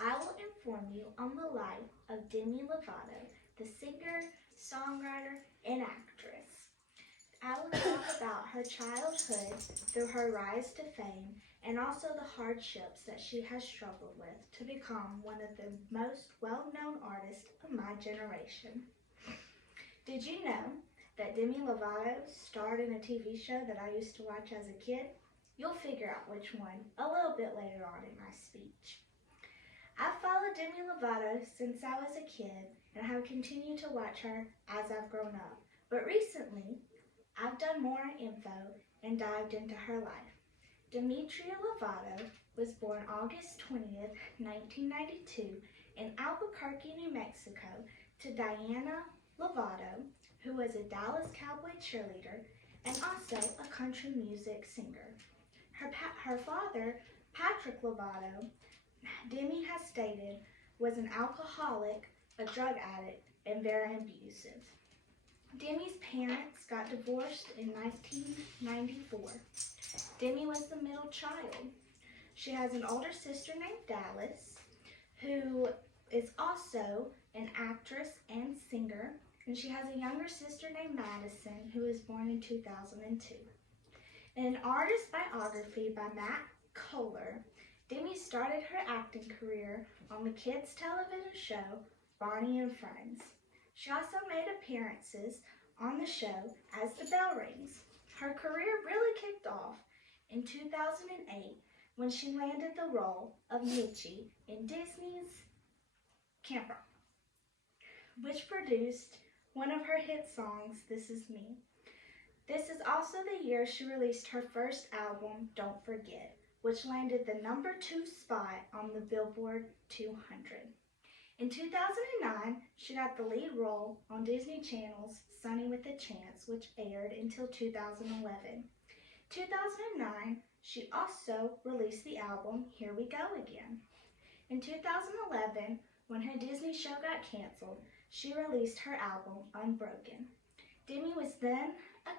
I will inform you on the life of Demi Lovato, the singer, songwriter, and actress. I will talk about her childhood through her rise to fame and also the hardships that she has struggled with to become one of the most well-known artists of my generation. Did you know that Demi Lovato starred in a TV show that I used to watch as a kid? You'll figure out which one a little bit later on in my speech. I've followed Demi Lovato since I was a kid and have continued to watch her as I've grown up. But recently, I've done more info and dived into her life. Demetria Lovato was born August 20th, 1992 in Albuquerque, New Mexico to Diana Lovato, who was a Dallas Cowboy cheerleader and also a country music singer. Her father, Patrick Lovato, Demi has stated, was an alcoholic, a drug addict, and very abusive. Demi's parents got divorced in 1994. Demi was the middle child. She has an older sister named Dallas, who is also an actress and singer, and she has a younger sister named Madison, who was born in 2002. In an artist biography by Matt Kohler, Demi started her acting career on the kids' television show Barney and Friends. She also made appearances on the show as the bell rings. Her career really kicked off in 2008 when she landed the role of Mitchie in Disney's Camp Rock, which produced one of her hit songs, This Is Me. This is also the year she released her first album, Don't Forget, which landed the #2 spot on the Billboard 200. In 2009, she got the lead role on Disney Channel's Sunny with a Chance, which aired until 2011. 2009, she also released the album Here We Go Again. In 2011, when her Disney show got canceled, she released her album Unbroken. Demi was then a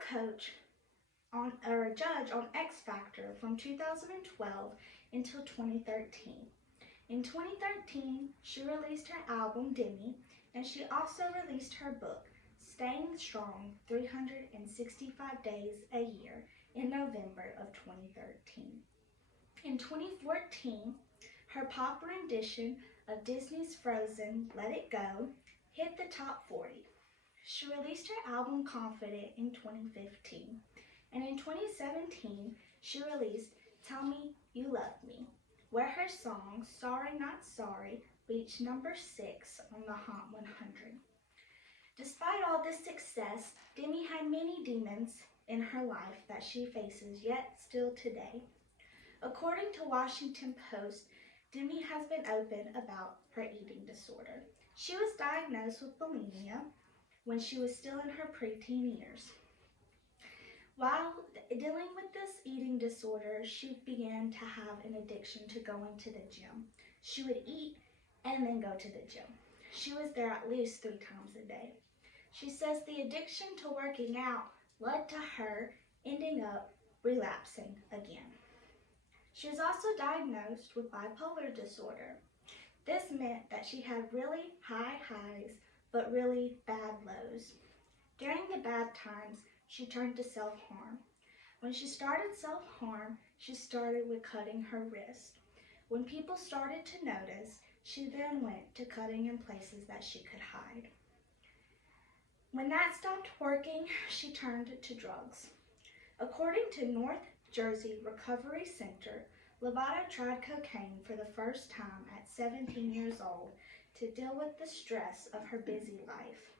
judge on X Factor from 2012 until 2013. In 2013, she released her album Demi, and she also released her book Staying Strong 365 Days a Year in November of 2013. In 2014, her pop rendition of Disney's Frozen Let It Go hit the top 40. She released her album Confident in 2015, and in 2017, she released Tell Me You Love Me, where her song Sorry Not Sorry reached #6 on the Hot 100. Despite all this success, Demi had many demons in her life that she faces yet still today. According to Washington Post, Demi has been open about her eating disorder. She was diagnosed with bulimia when she was still in her preteen years. While dealing with this eating disorder, she began to have an addiction to going to the gym. She would eat and then go to the gym. She was there at least 3 times a day. She says the addiction to working out led to her ending up relapsing again. She was also diagnosed with bipolar disorder. This meant that she had really high highs but really bad lows. During the bad times, she turned to self-harm. When she started self-harm, she started with cutting her wrist. When people started to notice, she then went to cutting in places that she could hide. When that stopped working, she turned to drugs. According to North Jersey Recovery Center, Lovato tried cocaine for the first time at 17 years old to deal with the stress of her busy life.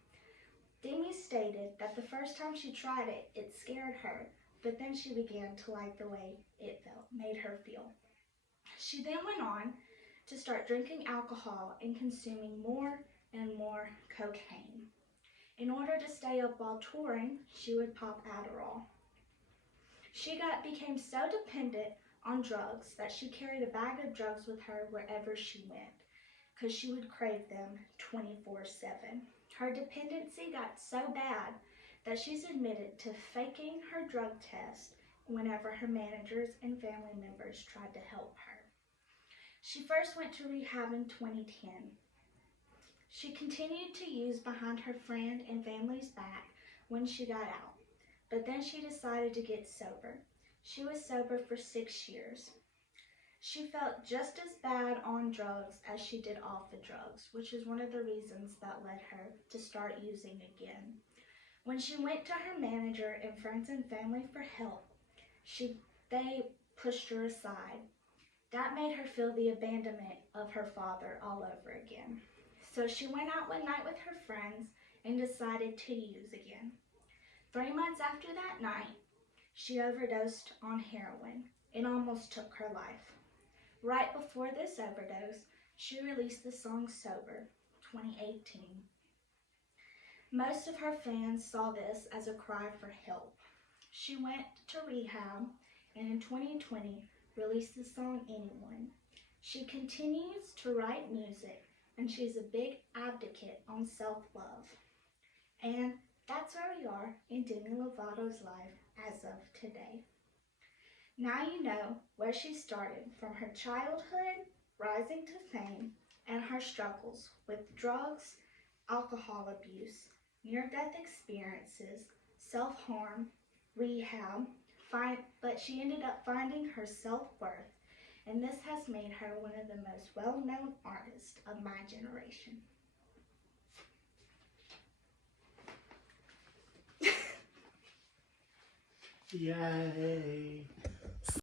Demi stated that the first time she tried it, it scared her, but then she began to like the way it made her feel. She then went on to start drinking alcohol and consuming more and more cocaine. In order to stay up while touring, she would pop Adderall. She became so dependent on drugs that she carried a bag of drugs with her wherever she went, because she would crave them 24/7. Her dependency got so bad that she's admitted to faking her drug test whenever her managers and family members tried to help her. She first went to rehab in 2010. She continued to use behind her friend and family's back when she got out, but then she decided to get sober. She was sober for 6 years. She felt just as bad on drugs as she did off the drugs, which is one of the reasons that led her to start using again. When she went to her manager and friends and family for help, they pushed her aside. That made her feel the abandonment of her father all over again. So she went out one night with her friends and decided to use again. 3 months after that night, she overdosed on heroin and almost took her life. Right before this overdose, she released the song Sober, 2018. Most of her fans saw this as a cry for help. She went to rehab and in 2020 released the song Anyone. She continues to write music and she's a big advocate on self-love. And that's where we are in Demi Lovato's life as of today. Now you know where she started from her childhood, rising to fame, and her struggles with drugs, alcohol abuse, near-death experiences, self-harm, rehab, but she ended up finding her self-worth, and this has made her one of the most well-known artists of my generation. Yay!